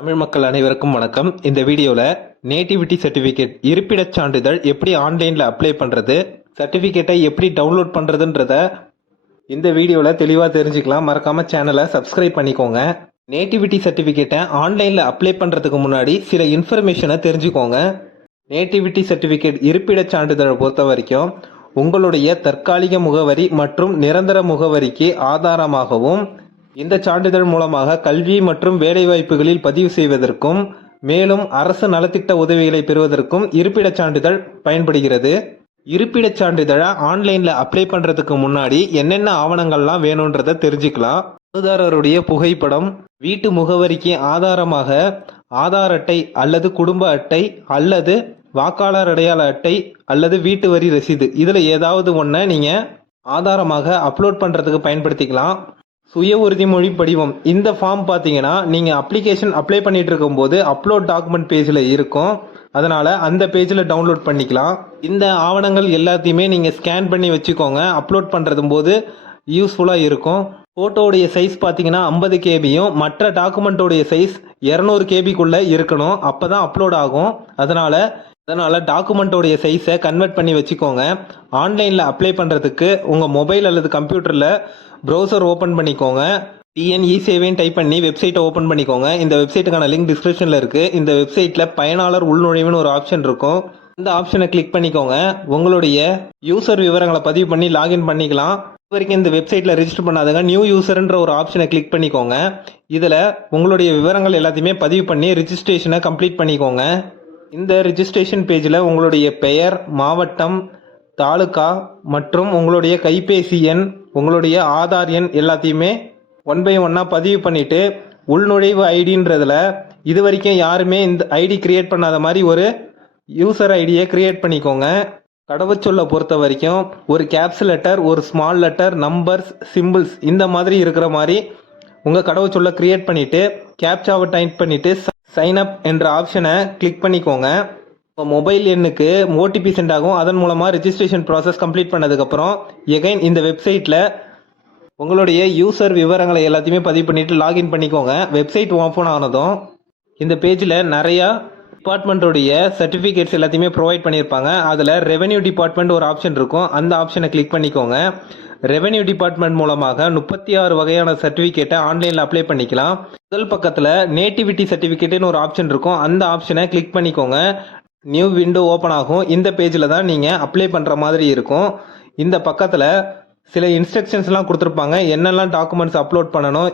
தமிழ் மக்கள் அனைவருக்கும் வணக்கம். இந்த வீடியோவில் நேட்டிவிட்டி சர்டிஃபிகேட் இருப்பிடச் சான்றிதழ் எப்படி ஆன்லைனில் அப்ளை பண்ணுறது சர்டிஃபிகேட்டை எப்படி டவுன்லோட் பண்ணுறதுன்றத இந்த வீடியோவில் தெளிவாக தெரிஞ்சுக்கலாம். மறக்காம சேனலை சப்ஸ்கிரைப் பண்ணிக்கோங்க. நேட்டிவிட்டி சர்டிஃபிகேட்டை ஆன்லைனில் அப்ளை பண்ணுறதுக்கு முன்னாடி சில இன்ஃபர்மேஷனை தெரிஞ்சுக்கோங்க. நேட்டிவிட்டி சர்டிஃபிகேட் இருப்பிடச் சான்றிதழை பொறுத்த வரைக்கும் உங்களுடைய தற்காலிக முகவரி மற்றும் நிரந்தர முகவரிக்கு ஆதாரமாகவும் இந்த சான்றிதழ் மூலமாக கல்வி மற்றும் வேலைவாய்ப்புகளில் பதிவு செய்வதற்கும் மேலும் அரசு நலத்திட்ட உதவிகளை பெறுவதற்கும் இருப்பிடச் சான்றிதழ் பயன்படுகிறது. இருப்பிடச் சான்றிதழை ஆன்லைனில் அப்ளை பண்ணுறதுக்கு முன்னாடி என்னென்ன ஆவணங்கள்லாம் வேணுன்றதை தெரிஞ்சுக்கலாம். மனுதாரருடைய புகைப்படம் வீட்டு முகவரிக்கு ஆதாரமாக ஆதார் அட்டை அல்லது குடும்ப அட்டை அல்லது வாக்காளர் அடையாள அட்டை அல்லது வீட்டு வரி ரசீது. இதில் ஏதாவது ஒன்றை நீங்கள் ஆதாரமாக அப்லோட் பண்ணுறதுக்கு பயன்படுத்திக்கலாம். சுய உறுதிமொழி படிவம். இந்த ஃபார்ம் பார்த்தீங்கன்னா நீங்கள் அப்ளிகேஷன் அப்ளை பண்ணிட்டு இருக்கும்போது அப்லோட் டாக்குமெண்ட் பேஜில் இருக்கும். அதனால் அந்த பேஜில் டவுன்லோட் பண்ணிக்கலாம். இந்த ஆவணங்கள் எல்லாத்தையுமே நீங்கள் ஸ்கேன் பண்ணி வச்சுக்கோங்க. அப்லோட் பண்ணுறது போது யூஸ்ஃபுல்லாக இருக்கும். ஃபோட்டோவுடைய சைஸ் பார்த்தீங்கன்னா ஐம்பது கேபியும் மற்ற டாக்குமெண்ட்டோடைய சைஸ் இரநூறு கேபிக்குள்ளே இருக்கணும். அப்போ தான் அப்லோட் ஆகும். அதனால் அதனால் டாக்குமெண்ட்டோடைய சைஸை கன்வெர்ட் பண்ணி வச்சுக்கோங்க. ஆன்லைனில் அப்ளை பண்ணுறதுக்கு உங்கள் மொபைல் அல்லது கம்ப்யூட்டரில் ப்ரௌசர் ஓப்பன் பண்ணிக்கோங்க. டிஎன்இ சேவைன்னு டைப் பண்ணி வெப்சைட்டை ஓப்பன் பண்ணிக்கோங்க. இந்த வெப்சைட்டுக்கான லிங்க் டிஸ்கிரிப்ஷனில் இருக்குது இந்த வெப்சைட்டில் பயனாளர் உள்நுழைவுன்னு ஒரு ஆப்ஷன் இருக்கும். இந்த ஆப்ஷனை கிளிக் பண்ணிக்கோங்க. உங்களுடைய யூசர் விவரங்களை பதிவு பண்ணி லாகின் பண்ணிக்கலாம். இது வரைக்கும் இந்த வெப்சைட்டில் ரிஜிஸ்டர் பண்ணாதங்க. நியூ யூசர்ன்ற ஒரு ஆப்ஷனை கிளிக் பண்ணிக்கோங்க. இதில் உங்களுடைய விவரங்கள் எல்லாத்தையுமே பதிவு பண்ணி ரிஜிஸ்ட்ரேஷனை கம்ப்ளீட் பண்ணிக்கோங்க. இந்த ரிஜிஸ்ட்ரேஷன் பேஜில் உங்களுடைய பெயர் மாவட்டம் தாலுகா மற்றும் உங்களுடைய கைபேசி எண் உங்களுடைய ஆதார் எண் எல்லாத்தையுமே ஒன் பை ஒன்னாக பதிவு பண்ணிவிட்டு உள்நுழைவு ஐடின்றதில் இது வரைக்கும் யாருமே இந்த ஐடி கிரியேட் பண்ணாத மாதிரி ஒரு யூசர் ஐடியை கிரியேட் பண்ணிக்கோங்க. கடவுச்சொல்லை பொறுத்த வரைக்கும் ஒரு கேப்ஸ் லெட்டர் ஒரு ஸ்மால் லெட்டர் நம்பர்ஸ் சிம்பிள்ஸ் இந்த மாதிரி இருக்கிற மாதிரி உங்கள் கடவுச்சொல்லை கிரியேட் பண்ணிவிட்டு கேப்சாவை டைப் பண்ணிவிட்டு சைன் அப் என்ற ஆப்ஷனை கிளிக் பண்ணிக்கோங்க. இப்போ மொபைல் எண்ணுக்கு ஓடிபி சென்ட் ஆகும். அதன் மூலமாக ரிஜிஸ்ட்ரேஷன் ப்ராசஸ் கம்ப்ளீட் பண்ணதுக்கப்புறம் எகைன் இந்த வெப்சைட்டில் உங்களுடைய யூசர் விவரங்களை எல்லாத்தையுமே பதிவு பண்ணிவிட்டு லாகின் பண்ணிக்கோங்க. வெப்சைட் ஓப்பன் ஆனதும் இந்த பேஜில் நிறையா டிபார்ட்மெண்ட்டோடைய சர்டிஃபிகேட்ஸ் எல்லாத்தையுமே ப்ரொவைட் பண்ணியிருப்பாங்க. அதில் ரெவென்யூ டிபார்ட்மெண்ட் ஒரு ஆப்ஷன் இருக்கும். அந்த ஆப்ஷனை கிளிக் பண்ணிக்கோங்க. ரெவென்யூ டிபார்ட்மெண்ட் மூலமாக முப்பத்தி ஆறு வகையான சர்டிஃபிகேட்டை ஆன்லைனில் அப்ளை பண்ணிக்கலாம். முதல் பக்கத்தில் நேட்டிவிட்டி சர்டிஃபிகேட்டுன்னு ஒரு ஆப்ஷன் இருக்கும். அந்த ஆப்ஷனை கிளிக் பண்ணிக்கோங்க. நியூ விண்டோ ஓப்பன் ஆகும். இந்த பேஜில் தான் நீங்கள் அப்ளை பண்ணுற மாதிரி இருக்கும். இந்த பக்கத்தில் சில இன்ஸ்ட்ரக்ஷன்ஸ்லாம் கொடுத்துருப்பாங்க. என்னெல்லாம் டாக்குமெண்ட்ஸ் அப்லோட் பண்ணணும்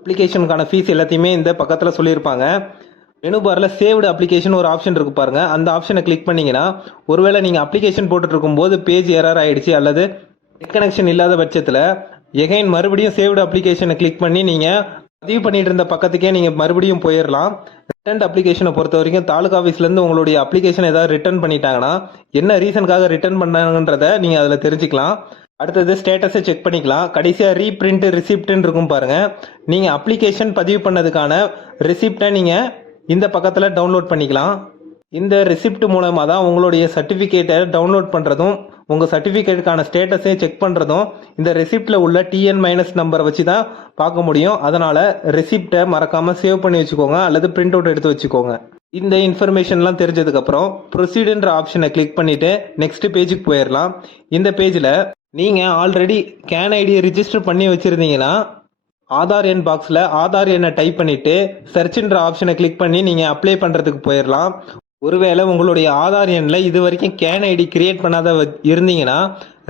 அப்ளிகேஷனுக்கான ஃபீஸ் எல்லாத்தையுமே இந்த பக்கத்தில் சொல்லியிருப்பாங்க. மெனு பாரில் சேவ்டு அப்ளிகேஷன் ஒரு ஆப்ஷன் இருக்கு பாருங்க. அந்த ஆப்ஷனை கிளிக் பண்ணிங்கன்னா ஒருவேளை நீங்கள் அப்ளிகேஷன் போட்டுட்டு இருக்கும்போது பேஜ் எரர் ஆகிடுச்சு அல்லது நெட் கனெக்ஷன் இல்லாத பட்சத்தில் எகைன் மறுபடியும் சேவ்டு அப்ளிகேஷனை கிளிக் பண்ணி நீங்கள் பதிவு பண்ணிட்டு இருந்த பக்கத்துக்கே நீங்கள் மறுபடியும் போயிடலாம் ரிட்டர்ன் அப்ளிகேஷனை பொறுத்த வரைக்கும் தாலுகா ஆஃபீஸ்லேருந்து உங்களுடைய அப்ளிகேஷன் ஏதாவது ரிட்டர்ன் பண்ணிட்டாங்கன்னா என்ன ரீசனுக்காக ரிட்டர்ன் பண்ணாங்கன்றத நீங்கள் அதில் தெரிஞ்சுக்கலாம். அடுத்தது ஸ்டேட்டஸை செக் பண்ணிக்கலாம். கடைசியாக ரீப்ரிண்ட் ரிசிப்ட்னு இருக்கும் பாருங்கள் நீங்கள் அப்ளிகேஷன் பதிவு பண்ணதுக்கான ரிசிப்டை நீங்கள் இந்த பக்கத்தில் டவுன்லோட் பண்ணிக்கலாம். இந்த ரிசிப்ட் மூலமாக தான் உங்களுடைய சர்டிஃபிகேட்டை டவுன்லோட் பண்ணுறதும் உங்கள் சர்டிஃபிகேட்டுக்கான ஸ்டேட்டஸே செக் பண்ணுறதும் இந்த ரெசிப்டில் உள்ள டிஎன் மைனஸ் நம்பரை வச்சு தான் பார்க்க முடியும். அதனால் ரெசிப்டை மறக்காமல் சேவ் பண்ணி வச்சுக்கோங்க அல்லது பிரிண்ட் அவுட் எடுத்து வச்சுக்கோங்க. இந்த இன்ஃபர்மேஷன்லாம் தெரிஞ்சதுக்கப்புறம் ப்ரொசீடுன்ற ஆப்ஷனை கிளிக் பண்ணிவிட்டு நெக்ஸ்ட் பேஜுக்கு போயிடலாம் இந்த பேஜில் நீங்கள் ஆல்ரெடி கேன் ஐடியை ரிஜிஸ்டர் பண்ணி வச்சுருந்தீங்கன்னா ஆதார் எண் பாக்ஸில் ஆதார் எண்ணை டைப் பண்ணிவிட்டு சர்ச்ன்ற ஆப்ஷனை கிளிக் பண்ணி நீங்கள் அப்ளை பண்ணுறதுக்கு போயிடலாம் ஒருவேளை உங்களுடைய ஆதார் எண்ணில் இது வரைக்கும் கேன் ஐடி கிரியேட் பண்ணாத இருந்தீங்கன்னா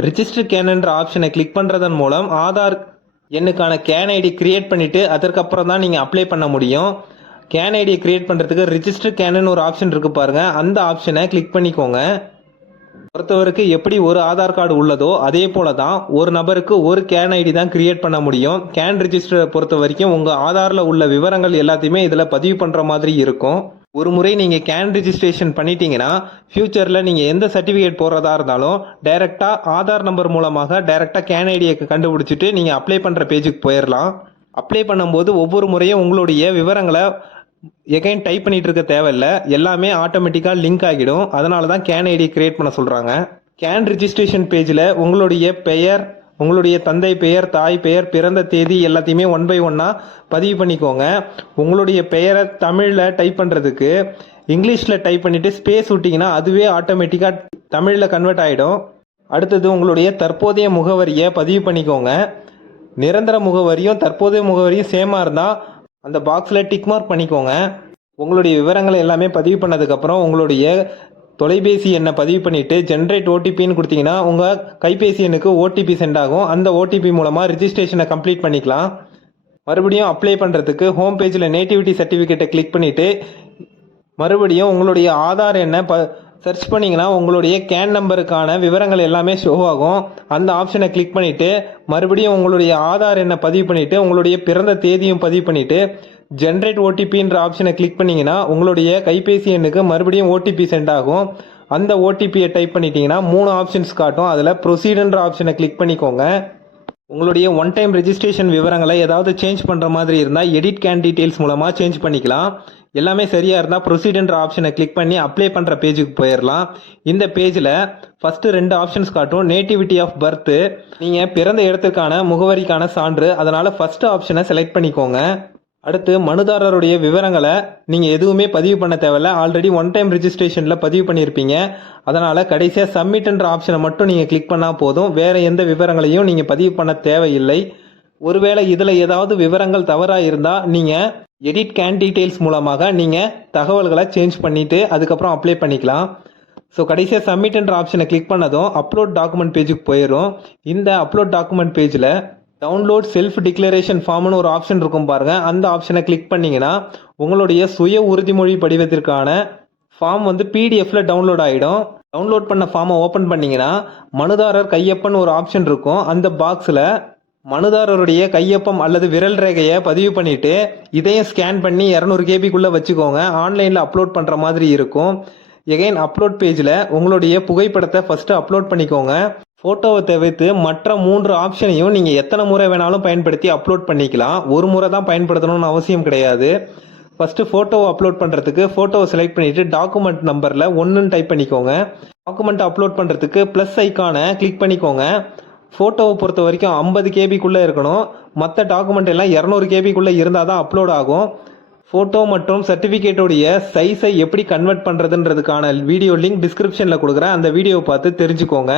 ரிஜிஸ்டர் கேன்ன்ற ஆப்ஷனை கிளிக் பண்ணுறதன் மூலம் ஆதார் எண்ணுக்கான கேன் ஐடி கிரியேட் பண்ணிவிட்டு அதற்கப்புறம் தான் நீங்கள் அப்ளை பண்ண முடியும். கேன் ஐடியை கிரியேட் பண்ணுறதுக்கு ரிஜிஸ்டர் கேனுன்னு ஒரு ஆப்ஷன் இருக்குது பாருங்கள் அந்த ஆப்ஷனை கிளிக் பண்ணிக்கோங்க. ஒருத்தவருக்கு எப்படி ஒரு ஆதார் கார்டு உள்ளதோ அதே போல தான் ஒரு நபருக்கு ஒரு கேன் ஐடி தான் கிரியேட் பண்ண முடியும். கேன் ரிஜிஸ்டரை பொறுத்த வரைக்கும் உங்கள் ஆதாரில் உள்ள விவரங்கள் எல்லாத்தையுமே இதில் பதிவு பண்ணுற மாதிரி இருக்கும். ஒரு முறை நீங்கள் கேன் ரிஜிஸ்ட்ரேஷன் பண்ணிட்டீங்கன்னா ஃப்யூச்சரில் நீங்கள் எந்த சர்டிஃபிகேட் போடுறதா இருந்தாலும் டைரெக்டாக ஆதார் நம்பர் மூலமாக டைரெக்டாக கேன் ஐடியை கண்டுபிடிச்சிட்டு நீங்கள் அப்ளை பண்ணுற பேஜுக்கு போயிடலாம் அப்ளை பண்ணும்போது ஒவ்வொரு முறையும் உங்களுடைய விவரங்களை எகைன் டைப் பண்ணிகிட்டு இருக்க தேவையில்ல. எல்லாமே ஆட்டோமேட்டிக்காக லிங்க் ஆகிடும். அதனால தான் கேன் ஐடி கிரியேட் பண்ண சொல்கிறாங்க கேன் ரிஜிஸ்ட்ரேஷன் பேஜில் உங்களுடைய பெயர் உங்களுடைய தந்தை பெயர் தாய் பெயர் பிறந்த தேதி எல்லாத்தையுமே ஒன் பை ஒன்னாக பதிவு பண்ணிக்கோங்க. உங்களுடைய பெயரை தமிழில் டைப் பண்ணுறதுக்கு இங்கிலீஷில் டைப் பண்ணிவிட்டு ஸ்பேஸ் விட்டிங்கன்னா அதுவே ஆட்டோமேட்டிக்காக தமிழில் கன்வெர்ட் ஆகிடும் அடுத்தது உங்களுடைய தற்போதைய முகவரியை பதிவு பண்ணிக்கோங்க. நிரந்தர முகவரியும் தற்போதைய முகவரியும் சேமாக இருந்தால் அந்த பாக்ஸில் டிக் மார்க் பண்ணிக்கோங்க. உங்களுடைய விவரங்களை எல்லாமே பதிவு பண்ணதுக்கப்புறம் உங்களுடைய தொலைபேசி எண்ணை பதிவு பண்ணிவிட்டு ஜென்ரேட் ஓடிபின்னு கொடுத்தீங்கன்னா உங்கள் கைபேசி எண்ணுக்கு ஓடிபி சென்ட் ஆகும். அந்த ஓடிபி மூலமாக ரிஜிஸ்ட்ரேஷனை கம்ப்ளீட் பண்ணிக்கலாம். மறுபடியும் அப்ளை பண்ணுறதுக்கு ஹோம் பேஜில் நேட்டிவிட்டி சர்டிஃபிகேட்டை கிளிக் பண்ணிவிட்டு மறுபடியும் உங்களுடைய ஆதார் எண்ணை ப சர்ச் பண்ணிங்கன்னா உங்களுடைய கேன் நம்பருக்கான விவரங்கள் எல்லாமே ஷோ ஆகும். அந்த ஆப்ஷனை கிளிக் பண்ணிவிட்டு மறுபடியும் உங்களுடைய ஆதார் எண்ணை பதிவு பண்ணிவிட்டு உங்களுடைய பிறந்த தேதியும் பதிவு பண்ணிவிட்டு ஜென்ரேட் ஓடிபின்ற ஆப்ஷனை கிளிக் பண்ணிங்கன்னா உங்களுடைய கைபேசி எண்ணுக்கு மறுபடியும் ஓடிபி சென்ட் ஆகும். அந்த ஓடிபியை டைப் பண்ணிட்டீங்கன்னா மூணு ஆப்ஷன்ஸ் காட்டும். அதில் ப்ரொசீடுன்ற ஆப்ஷனை கிளிக் பண்ணிக்கோங்க. உங்களுடைய ஒன் டைம் ரெஜிஸ்ட்ரேஷன் விவரங்களை ஏதாவது சேஞ்ச் பண்ணுற மாதிரி இருந்தால் எடிட் கேன் டீட்டெயில்ஸ் மூலமாக சேஞ்ச் பண்ணிக்கலாம். எல்லாமே சரியாக இருந்தால் ப்ரொசீடுன்ற ஆப்ஷனை கிளிக் பண்ணி அப்ளை பண்ணுற பேஜுக்கு போயிடலாம் இந்த பேஜில் ஃபஸ்ட்டு ரெண்டு ஆப்ஷன்ஸ் காட்டும். நேட்டிவிட்டி ஆஃப் பர்த்து நீங்கள் பிறந்த இடத்துக்கான முகவரிக்கான சான்று அதனால் ஃபஸ்ட்டு ஆப்ஷனை செலக்ட் பண்ணிக்கோங்க. அடுத்து மனுதாரருடைய விவரங்களை நீங்கள் எதுவுமே பதிவு பண்ண தேவையில்ல. ஆல்ரெடி ஒன் டைம் ரெஜிஸ்ட்ரேஷனில் பதிவு பண்ணியிருப்பீங்க. அதனால் கடைசியாக சப்மிட்ன்ற ஆப்ஷனை மட்டும் நீங்கள் கிளிக் பண்ணால் போதும். வேறு எந்த விவரங்களையும் நீங்கள் பதிவு பண்ண தேவையில்லை. ஒருவேளை இதில் ஏதாவது விவரங்கள் தவறாக இருந்தால் நீங்கள் எடிட் கேன் டீட்டெயில்ஸ் மூலமாக நீங்கள் தகவல்களை சேஞ்ச் பண்ணிவிட்டு அதுக்கப்புறம் அப்ளை பண்ணிக்கலாம். ஸோ கடைசியாக சப்மிட்ன்ற ஆப்ஷனை கிளிக் பண்ணதும் அப்லோட் டாக்குமெண்ட் பேஜுக்கு போயிடும் இந்த அப்லோட் டாக்குமெண்ட் பேஜில் டவுன்லோட் செல்ஃப் டிக்ளரேஷன் ஃபார்ம்னு ஒரு ஆப்ஷன் இருக்கும் பாருங்கள் அந்த ஆப்ஷனை கிளிக் பண்ணிங்கன்னா உங்களுடைய சுய உறுதிமொழி படிவத்திற்கான ஃபார்ம் வந்து பிடிஎஃப்ல டவுன்லோட் ஆகிடும் டவுன்லோட் பண்ண ஃபார்மை ஓப்பன் பண்ணிங்கன்னா மனுதாரர் கையப்பன் ஒரு ஆப்ஷன் இருக்கும். அந்த பாக்ஸில் மனுதாரருடைய கையொப்பம் அல்லது விரல் ரேகையை பதிவு பண்ணிவிட்டு இதையும் ஸ்கேன் பண்ணி இரநூறு கேபிக்குள்ளே வச்சுக்கோங்க. ஆன்லைனில் அப்லோட் பண்ணுற மாதிரி இருக்கும். எகைன் அப்லோட் பேஜில் உங்களுடைய புகைப்படத்தை ஃபஸ்ட்டு அப்லோட் பண்ணிக்கோங்க. ஃபோட்டோவை தவிர்த்து மற்ற மூன்று ஆப்ஷனையும் நீங்கள் எத்தனை முறை வேணாலும் பயன்படுத்தி அப்லோட் பண்ணிக்கலாம். ஒரு முறை தான் பயன்படுத்தணும்னு அவசியம் கிடையாது. ஃபஸ்ட்டு ஃபோட்டோவை அப்லோட் பண்ணுறதுக்கு ஃபோட்டோவை செலக்ட் பண்ணிவிட்டு டாக்குமெண்ட் நம்பரில் ஒன்றுன்னு டைப் பண்ணிக்கோங்க. டாக்குமெண்ட் அப்லோட் பண்ணுறதுக்கு ப்ளஸ் ஐக்கானை கிளிக் பண்ணிக்கோங்க. ஃபோட்டோவை பொறுத்த வரைக்கும் ஐம்பது கேபிக்குள்ளே இருக்கணும். மற்ற டாக்குமெண்ட் எல்லாம் இரநூறு கேபிக்குள்ளே இருந்தால் தான் அப்லோட் ஆகும். ஃபோட்டோ மற்றும் சர்டிஃபிகேட்டோடைய சைஸை எப்படி கன்வெர்ட் பண்ணுறதுன்றதுக்கான வீடியோ லிங்க் டிஸ்கிரிப்ஷனில் கொடுக்குறேன். அந்த வீடியோவை பார்த்து தெரிஞ்சுக்கோங்க.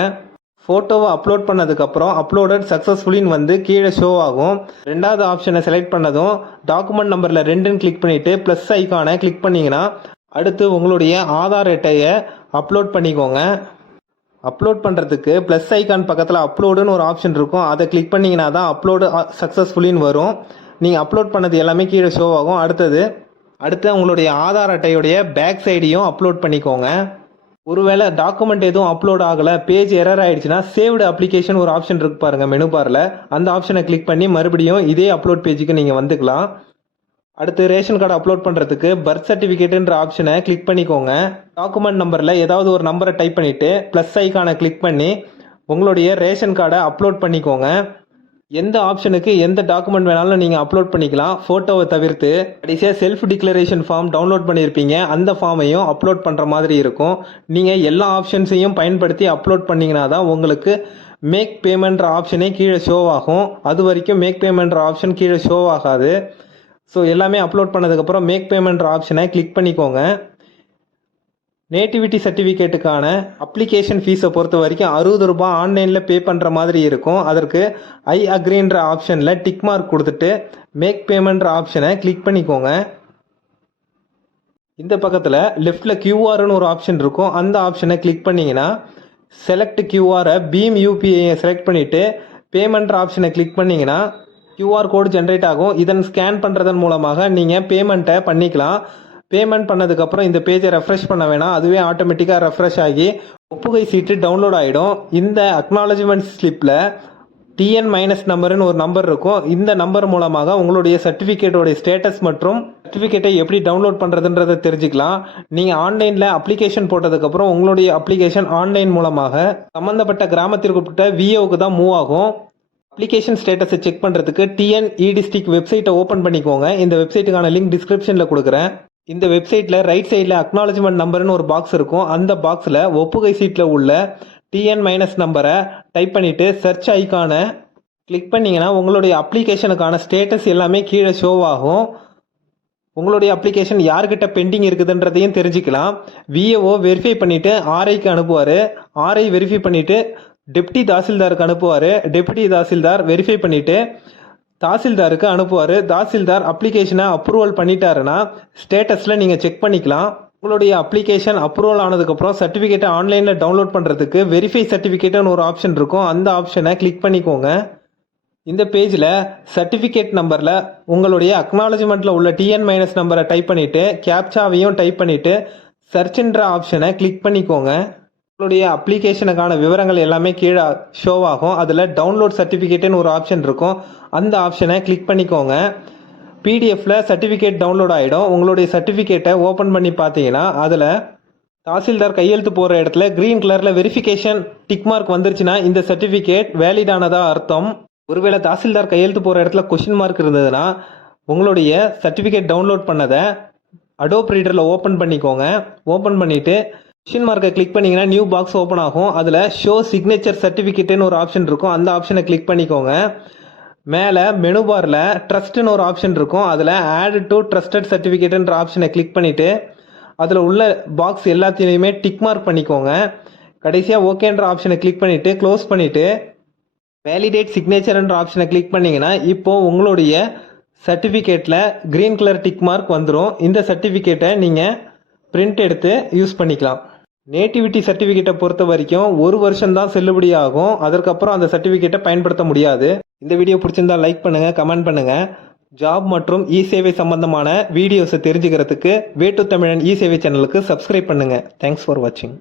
ஃபோட்டோவை அப்லோட் பண்ணதுக்கப்புறம் அப்லோடட் சக்ஸஸ்ஃபுல்லின்னு வந்து கீழே ஷோ ஆகும். ரெண்டாவது ஆப்ஷனை செலக்ட் பண்ணதும் டாக்குமெண்ட் நம்பரில் ரெண்டுன்னு கிளிக் பண்ணிவிட்டு ப்ளஸ் ஐக்கானை கிளிக் பண்ணிங்கன்னா அடுத்து உங்களுடைய ஆதார் அட்டையை அப்லோட் பண்ணிக்கோங்க. அப்லோட் பண்ணுறதுக்கு ப்ளஸ் ஐக்கான் பக்கத்தில் அப்லோடுன்னு ஒரு ஆப்ஷன் இருக்கும். அதை கிளிக் பண்ணிங்கன்னா தான் அப்லோடு சக்ஸஸ்ஃபுல்லின்னு uh, வரும். நீங்கள் அப்லோட் பண்ணது எல்லாமே கீழே ஷோ ஆகும். அடுத்தது அடுத்து உங்களுடைய ஆதார் அட்டையுடைய பேக் சைடையும் அப்லோட் பண்ணிக்கோங்க. ஒருவேளை டாக்குமெண்ட் எதுவும் அப்லோட் ஆகலை பேஜ் எரர் ஆயிடுச்சுன்னா சேவ்டு அப்ளிகேஷன் ஒரு ஆப்ஷன் இருக்கு பாருங்க மெனு பாரில் அந்த ஆப்ஷனை கிளிக் பண்ணி மறுபடியும் இதே அப்லோட் பேஜுக்கு நீங்கள் வந்துக்கலாம். அடுத்து ரேஷன் கார்டு அப்லோட் பண்ணுறதுக்கு பர்த் சர்டிஃபிகேட்டுன்ற ஆப்ஷனை கிளிக் பண்ணிக்கோங்க. டாக்குமெண்ட் நம்பரில் ஏதாவது ஒரு நம்பரை டைப் பண்ணிவிட்டு ப்ளஸ் ஐக்கானை கிளிக் பண்ணி உங்களுடைய ரேஷன் கார்டை அப்லோட் பண்ணிக்கோங்க. எந்த ஆப்ஷனுக்கு எந்த டாக்குமெண்ட் வேணாலும் நீங்கள் அப்லோட் பண்ணிக்கலாம். ஃபோட்டோவை தவிர்த்து கடைசியாக செல்ஃப் டிக்ளரேஷன் ஃபார்ம் டவுன்லோட் பண்ணியிருப்பீங்க. அந்த ஃபார்மையும் அப்லோட் பண்ணுற மாதிரி இருக்கும். நீங்கள் எல்லா ஆப்ஷன்ஸையும் பயன்படுத்தி அப்லோட் பண்ணிங்கன்னா தான் உங்களுக்கு மேக் பேமெண்ட்ற ஆப்ஷனே கீழே ஷோ ஆகும். அது வரைக்கும் மேக் பேமெண்ட்ற ஆப்ஷன் கீழே ஷோ ஆகாது. ஸோ எல்லாமே அப்லோட் பண்ணதுக்கப்புறம் மேக் பேமெண்ட்ற ஆப்ஷனை கிளிக் பண்ணிக்கோங்க. நேட்டிவிட்டி சர்டிஃபிகேட்டுக்கான அப்ளிகேஷன் ஃபீஸை பொறுத்த வரைக்கும் அறுபது ரூபாய் ஆன்லைனில் பே பண்ணுற மாதிரி இருக்கும். அதற்கு ஐ அக்ரின்ற ஆப்ஷனில் டிக் மார்க் கொடுத்துட்டு மேக் பேமெண்ட்ற ஆப்ஷனை கிளிக் பண்ணிக்கோங்க. இந்த பக்கத்தில் லெஃப்டில் கியூஆர்னு ஒரு ஆப்ஷன் இருக்கும். அந்த ஆப்ஷனை கிளிக் பண்ணிங்கன்னா செலக்ட் கியூஆரை பீம் யூபிஐயை செலக்ட் பண்ணிவிட்டு பேமெண்ட் ஆப்ஷனை கிளிக் பண்ணிங்கன்னா கியூஆர் கோடு ஜென்ரேட் ஆகும். இதன் ஸ்கேன் பண்ணுறதன் மூலமாக நீங்கள் பேமெண்ட்டை பண்ணிக்கலாம். பேமெண்ட் பண்ணதுக்கப்புறம் இந்த பேஜை ரெஃப்ரெஷ் பண்ண வேணாம். அதுவே ஆட்டோமேட்டிக்காக ரெஃப்ரெஷ் ஆகி ஒப்புகை சீட்டு டவுன்லோட் ஆகிடும் இந்த அக்னாலஜ்மெண்ட் ஸ்லிப்பில் டிஎன் மைனஸ் நம்பர்னு ஒரு நம்பர் இருக்கும். இந்த நம்பர் மூலமாக உங்களுடைய சர்டிஃபிகேட்டோடைய ஸ்டேட்டஸ் மற்றும் சர்டிஃபிகேட்டை எப்படி டவுன்லோட் பண்ணுறதுன்றதை தெரிஞ்சுக்கலாம். நீங்கள் ஆன்லைனில் அப்ளிகேஷன் போட்டதுக்கப்புறம் உங்களுடைய அப்ளிகேஷன் ஆன்லைன் மூலமாக சம்மந்தப்பட்ட கிராமத்திற்கு விஓவுக்கு தான் மூவ் ஆகும். அப்ளிகேஷன் ஸ்டேட்டஸை செக் பண்ணுறதுக்கு டிஎன் இ டிஸ்ட்ரிக்ட் வெப்சைட்டை ஓப்பன் பண்ணிக்கோங்க. இந்த வெப்சைட்டுக்கான லிங்க் டிஸ்கிரிப்ஷனில் கொடுக்குறேன். இந்த வெப்சைட்டில் ரைட் சைடில் அக்னாலஜ்மெண்ட் நம்பர்னு ஒரு பாக்ஸ் இருக்கும். அந்த பாக்ஸில் ஒப்புகை சீட்டில் உள்ள டிஎன் மைனஸ் நம்பரை டைப் பண்ணிவிட்டு சர்ச் ஐக்கானை கிளிக் பண்ணிங்கன்னா உங்களுடைய அப்ளிகேஷனுக்கான ஸ்டேட்டஸ் எல்லாமே கீழே ஷோ ஆகும். உங்களுடைய அப்ளிகேஷன் யார்கிட்ட பெண்டிங் இருக்குதுன்றதையும் தெரிஞ்சுக்கலாம். விஏஓ வெரிஃபை பண்ணிவிட்டு ஆர்ஐக்கு அனுப்புவார். ஆர்ஐ வெரிஃபை பண்ணிவிட்டு டெப்டி தாசில்தாருக்கு அனுப்புவார். டெப்டி தாசில்தார் வெரிஃபை பண்ணிவிட்டு தாசில்தாருக்கு அனுப்புவார். தாசில்தார் அப்ளிகேஷனை அப்ரூவல் பண்ணிட்டாருன்னா ஸ்டேட்டஸில் நீங்கள் செக் பண்ணிக்கலாம். உங்களுடைய அப்ளிகேஷன் அப்ரூவல் ஆனதுக்கப்புறம் சர்டிஃபிகேட்டை ஆன்லைனில் டவுன்லோட் பண்ணுறதுக்கு வெரிஃபை சர்டிஃபிகேட்டுன்னு ஒரு ஆப்ஷன் இருக்கும். அந்த ஆப்ஷனை கிளிக் பண்ணிக்கோங்க. இந்த பேஜில் சர்டிஃபிகேட் நம்பரில் உங்களுடைய அக்னாலஜ்மெண்ட்டில் உள்ள டிஎன் மைனஸ் நம்பரை டைப் பண்ணிவிட்டு கேப்சாவையும் டைப் பண்ணிவிட்டு சர்ச்ன்ற ஆப்ஷனை கிளிக் பண்ணிக்கோங்க. உங்களுடைய அப்ளிகேஷனுக்கான விவரங்கள் எல்லாமே கீழே ஷோ ஆகும். அதில் டவுன்லோட் சர்டிஃபிகேட்டுன்னு ஒரு ஆப்ஷன் இருக்கும். அந்த ஆப்ஷனை கிளிக் பண்ணிக்கோங்க. பிடிஎஃப்பில் சர்டிஃபிகேட் டவுன்லோட் ஆகிடும் உங்களுடைய சர்டிஃபிகேட்டை ஓப்பன் பண்ணி பார்த்தீங்கன்னா அதில் தாசில்தார் கையெழுத்து போகிற இடத்துல க்ரீன் கலரில் வெரிஃபிகேஷன் டிக் மார்க் வந்துருச்சுன்னா இந்த சர்டிஃபிகேட் வேலிட் அர்த்தம். ஒருவேளை தாசில்தார் கையெழுத்து போகிற இடத்துல கொஷின் மார்க் இருந்ததுன்னா உங்களுடைய சர்டிஃபிகேட் டவுன்லோட் பண்ணதை அடோப் ரீடரில் ஓப்பன் பண்ணிக்கோங்க. ஓப்பன் பண்ணிவிட்டு கொஷின் மார்க்கை கிளிக் பண்ணிங்கன்னா நியூ பாக்ஸ் ஓப்பன் ஆகும். அதில் ஷோ சிக்னேச்சர் சர்டிஃபிகேட்டுன்னு ஒரு ஆப்ஷன் இருக்கும். அந்த ஆப்ஷனை கிளிக் பண்ணிக்கோங்க. மேலே மெனு பாரில் ட்ரஸ்ட்டுன்னு ஒரு ஆப்ஷன் இருக்கும். அதில் ஆட் டு ட்ரஸ்டட் சர்டிஃபிகேட்டுன்ற ஆப்ஷனை கிளிக் பண்ணிவிட்டு அதில் உள்ள பாக்ஸ் எல்லாத்தையுமே டிக் மார்க் பண்ணிக்கோங்க. கடைசியாக ஓகேன்ற ஆப்ஷனை கிளிக் பண்ணிவிட்டு க்ளோஸ் பண்ணிவிட்டு வேலிடேட் சிக்னேச்சர்ன்ற ஆப்ஷனை கிளிக் பண்ணிங்கன்னா இப்போது உங்களுடைய சர்டிஃபிகேட்டில் க்ரீன் கலர் டிக் மார்க் வந்துடும் இந்த சர்டிஃபிகேட்டை நீங்கள் பிரிண்ட் எடுத்து யூஸ் பண்ணிக்கலாம். நேட்டிவிட்டி சர்டிஃபிகேட்டை பொறுத்த வரைக்கும் ஒரு வருஷம் தான் செல்லுபடி ஆகும். அதற்கப்புறம் அந்த சர்டிஃபிகேட்டை பயன்படுத்த முடியாது. இந்த வீடியோ பிடிச்சிருந்தா லைக் பண்ணுங்கள் கமெண்ட் பண்ணுங்கள் ஜாப் மற்றும் இ சேவை சம்பந்தமான வீடியோஸை தெரிஞ்சுக்கிறதுக்கு வேட்டு தமிழன் இ சேவை சேனலுக்கு சப்ஸ்கிரைப் பண்ணுங்கள் தேங்க்ஸ் ஃபார் வாட்சிங்